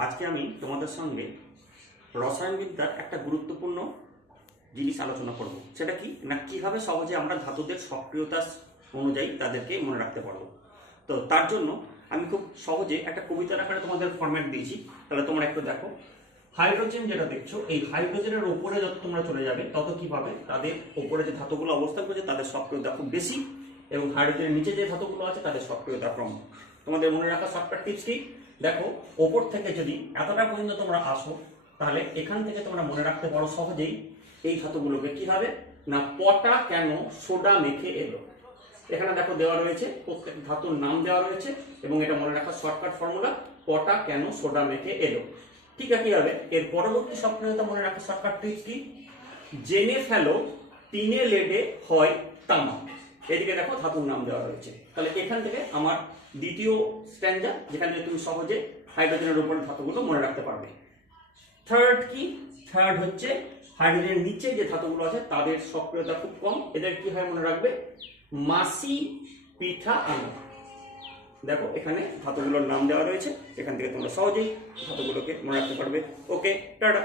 আজকে আমি তোমাদের সঙ্গে রসায়নবিদ্যার একটা গুরুত্বপূর্ণ জিনিস আলোচনা করব। সেটা কি? না, কীভাবে সহজে আমরা ধাতুদের সক্রিয়তা অনুযায়ী তাদেরকে মনে রাখতে পারব? তো তার জন্য আমি খুব সহজে একটা কবিতার আকারে তোমাদের ফরম্যাট দিয়েছি। তাহলে তোমরা একটু দেখো। হাইড্রোজেন যেটা দেখছ, এই হাইড্রোজেনের উপরে যত তোমরা চলে যাবে, তত কি পাবে তাদের উপরে যে ধাতুগুলো অবস্থান করছে, তাদের সক্রিয়তা খুব বেশি এবং হাইড্রোজেনের নিচে যে ধাতুগুলো আছে, তাদের সক্রিয়তা কম। তোমাদের মনে রাখা শর্টকাট টিপস কি? দেখো, ওপর থেকে যদি এতটা পর্যন্ত তোমরা আসো, তাহলে এখান থেকে তোমরা মনে রাখতে পারো সহজেই এই ধাতুগুলোকে কীভাবে? না, পটা কেন সোডা মেখে এলো? এখানে দেখো দেওয়া রয়েছে, প্রত্যেক ধাতুর নাম দেওয়া রয়েছে, এবং এটা মনে রাখার শর্টকাট ফর্মুলা পটা কেন সোডা মেখে এলো? ঠিক আছে হবে এর পরবর্তী সক্রিয়তা মনে রাখার শর্টকাট টিপস কি? জেনে ফেলো, টিনে লেডে হয় তামা। এদিকে দেখো ধাতুর নাম দেওয়া রয়েছে। তাহলে এখান থেকে আমার দ্বিতীয় স্ট্যান্ডার, যেখান তুমি সহজে হাইড্রোজেনের উপরে ধাতুগুলো মনে রাখতে পারবে। থার্ড কি? থার্ড হচ্ছে হাইড্রোজেনের নিচে যে ধাতুগুলো আছে, তাদের সক্রিয়তা খুব কম। এদের কি হয় মনে রাখবে? মাসি, পিঠা আনো দেখো, এখানে ধাতুগুলোর নাম দেওয়া রয়েছে। এখান থেকে তোমরা সহজেই ধাতুগুলোকে মনে রাখতে পারবে। Okay tata.